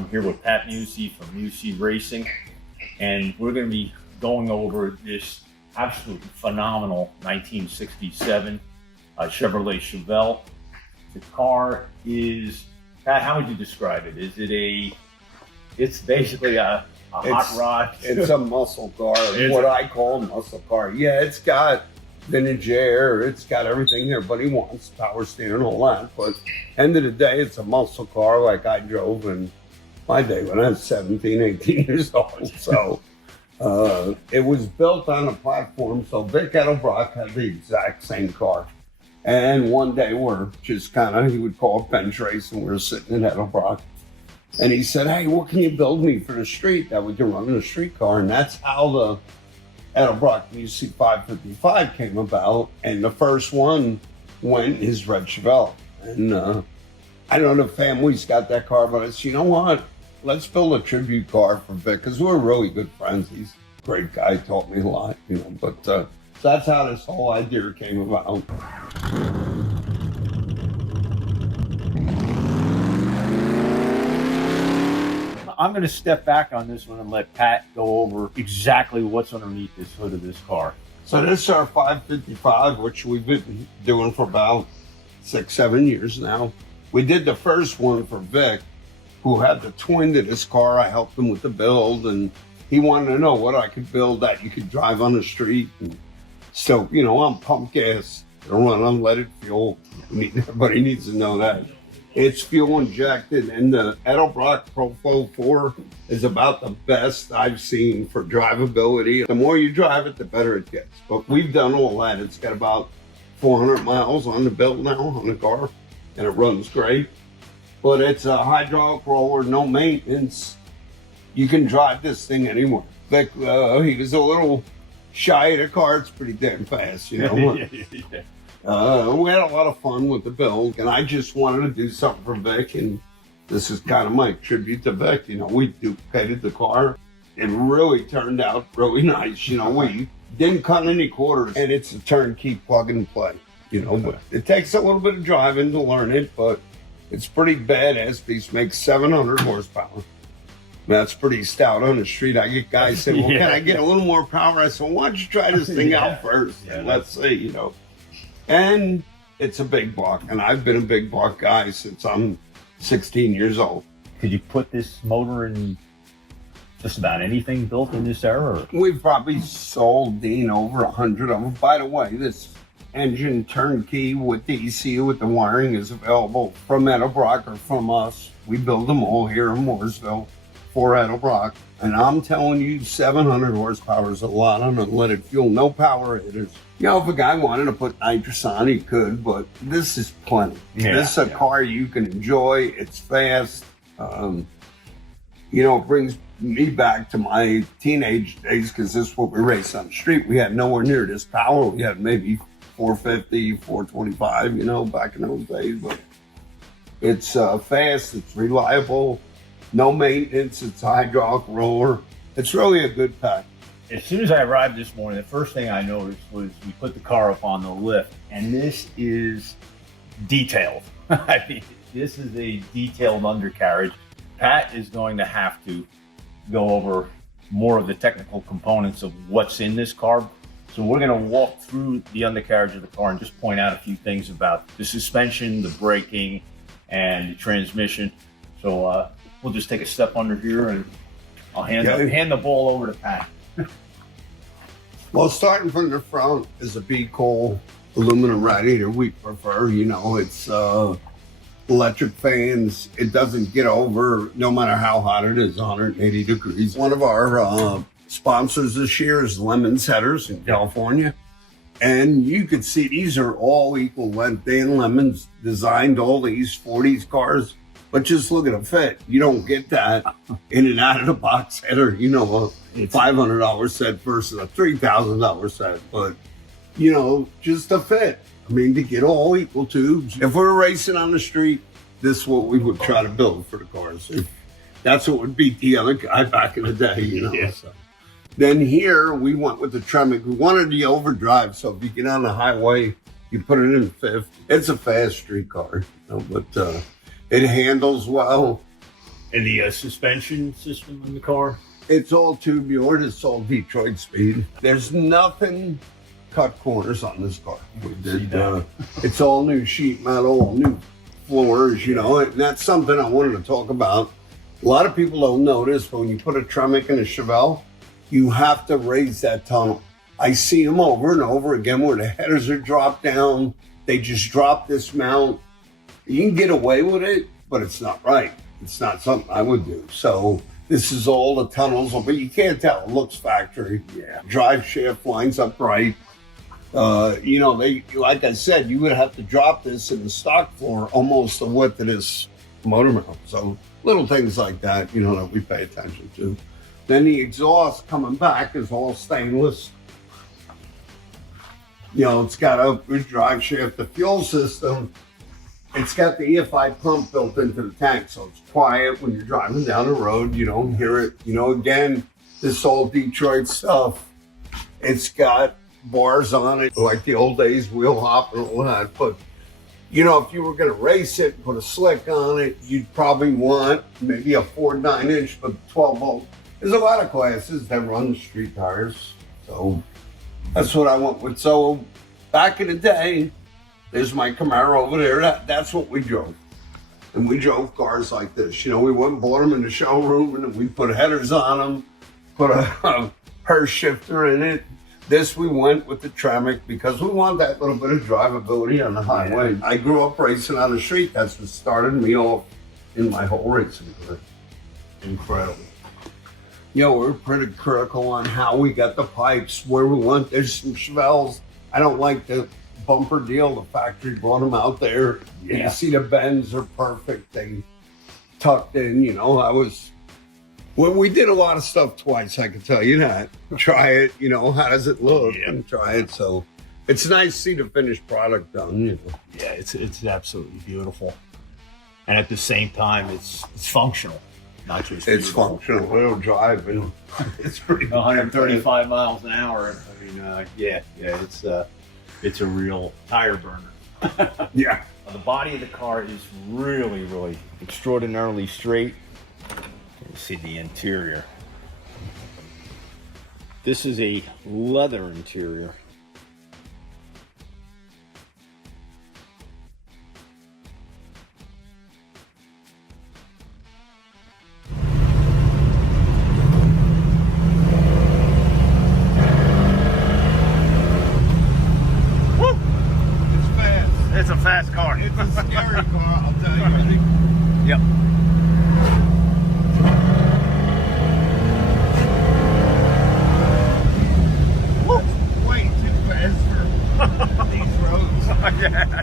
I'm here with Pat Musi from Musi Racing, and we're going to be going over this absolutely phenomenal 1967 Chevrolet Chevelle. The car is, Pat, how would you describe it? Is it it's basically a hot rod? It's a muscle car, what I call a muscle car. Yeah, it's got vintage air, it's got everything everybody wants, power steering and all that, but end of the day, it's a muscle car like I drove in my day when I was 17, 18 years old. So it was built on a platform. So Vic Edelbrock had the exact same car. And one day we're just he would call a bench race, and we were sitting at Edelbrock. And he said, hey, what can you build me for the street that we can run in a street car? And that's how the Edelbrock Musi 555 came about. And the first one went his red Chevelle. And I don't know if family's got that car, but I said, you know what? Let's build a tribute car for Vic, because we're really good friends. He's a great guy, taught me a lot, but so that's how this whole idea came about. I'm going to step back on this one and let Pat go over exactly what's underneath this hood of this car. So this is our 555, which we've been doing for about 6-7 years now. We did the first one for Vic, who had the twin to this car. I helped him with the build, and he wanted to know what I could build that you could drive on the street. And so, I'm pump gas. I run unleaded fuel. Everybody needs to know that. It's fuel injected, and the Edelbrock Profo 4 is about the best I've seen for drivability. The more you drive it, the better it gets. But we've done all that. It's got about 400 miles on the build now on the car, and it runs great. But it's a hydraulic roller, no maintenance. You can drive this thing anywhere. Vic, he was a little shy of the car. It's pretty damn fast, Yeah. We had a lot of fun with the build, and I just wanted to do something for Vic, and this is kind of my tribute to Vic. We duplicated the car. It really turned out really nice. We didn't cut any corners, and it's a turnkey plug and play. But it takes a little bit of driving to learn it, but it's pretty badass piece. Makes 700 horsepower. That's pretty stout on the street. I get guys saying, well, can I get a little more power? I said, well, why don't you try this thing out first? And let's see, And it's a big block. And I've been a big block guy since I'm 16 years old. Could you put this motor in just about anything built in this era? Or? We've probably sold, Dean, over 100 of them. By the way, this engine turnkey with the ECU, with the wiring, is available from Edelbrock or from us. We build them all here in Moroso for Edelbrock. And I'm telling you, 700 horsepower is a lot on unleaded fuel. No power hitters. If a guy wanted to put nitrous on, he could, but this is plenty. This is a car you can enjoy. It's fast. It brings me back to my teenage days, because this is what we raced on the street. We had nowhere near this power. We had maybe 450, 425, back in those days. But it's fast, it's reliable, no maintenance, it's a hydraulic roller. It's really a good pack. As soon as I arrived this morning, the first thing I noticed was we put the car up on the lift, and this is detailed. I mean, this is a detailed undercarriage. Pat is going to have to go over more of the technical components of what's in this car. So we're going to walk through the undercarriage of the car and just point out a few things about the suspension, the braking, and the transmission. So we'll just take a step under here, and I'll hand the ball over to Pat. Well, starting from the front is a B-Coal aluminum radiator. We prefer, it's electric fans. It doesn't get over, no matter how hot it is, 180 degrees. One of our sponsors this year is Lemons Headers in California. And you can see these are all equal length. Dan Lemons designed all these 40s cars, but just look at the fit. You don't get that in and out of the box header, a $500 set versus a $3,000 set. But, just the fit. I mean, to get all equal tubes. If we're racing on the street, this is what we would try to build for the cars. That's what would beat the other guy back in the day, Yeah. So. Then here we went with the Tremec. We wanted the overdrive, so if you get on the highway, you put it in fifth. It's a fast street car, but it handles well. And the suspension system in the car? It's all tubular. It's all Detroit speed. There's nothing cut corners on this car. It's all new sheet metal, all new floors, you know, and that's something I wanted to talk about. A lot of people don't notice, but when you put a Tremec in a Chevelle, you have to raise that tunnel. I see them over and over again where the headers are dropped down. They just drop this mount. You can get away with it, but it's not right. It's not something I would do. So this is all the tunnels, but you can't tell. It looks factory. Yeah. Drive shaft lines up right. You know, they, like I said, you would have to drop this in the stock floor almost the width of this motor mount. So little things like that, you know, that we pay attention to. Then the exhaust coming back is all stainless. You know, it's got a good drive shaft. The fuel system, it's got the EFI pump built into the tank, so it's quiet when you're driving down the road. You don't hear it. You know, again, this all Detroit stuff. It's got bars on it, like the old days, wheel hop and all that. But, you know, if you were going to race it and put a slick on it, you'd probably want maybe a 4.9-inch, but 12 volt. There's a lot of classes that run street tires. So that's what I went with. So back in the day, there's my Camaro over there. That's what we drove. And we drove cars like this. You know, we went and bought them in the showroom, and then we put headers on them, put a Hurst shifter in it. This we went with the Tremec because we want that little bit of drivability on the highway. Yeah. I grew up racing on the street. That's what started me off in my whole racing career. Incredible. You know, we're pretty critical on how we got the pipes, where we went. There's some Chevelles. I don't like the bumper deal. The factory brought them out there. Yeah. You see the bends are perfect. They tucked in, you know. Well, we did a lot of stuff twice, I can tell you that. Try it, you know, how does it look? Yeah. And try it. So it's nice to see the finished product done, you know. Yeah, it's absolutely beautiful. And at the same time, it's functional. Not just it's functional. It'll drive and it's pretty 135 miles an hour. I mean, yeah, it's a real tire burner. Yeah. The body of the car is really, really extraordinarily straight. You see the interior. This is a leather interior. It's a fast car. It's a scary car, I'll tell you. Yep. It's way too fast for these roads. Yeah.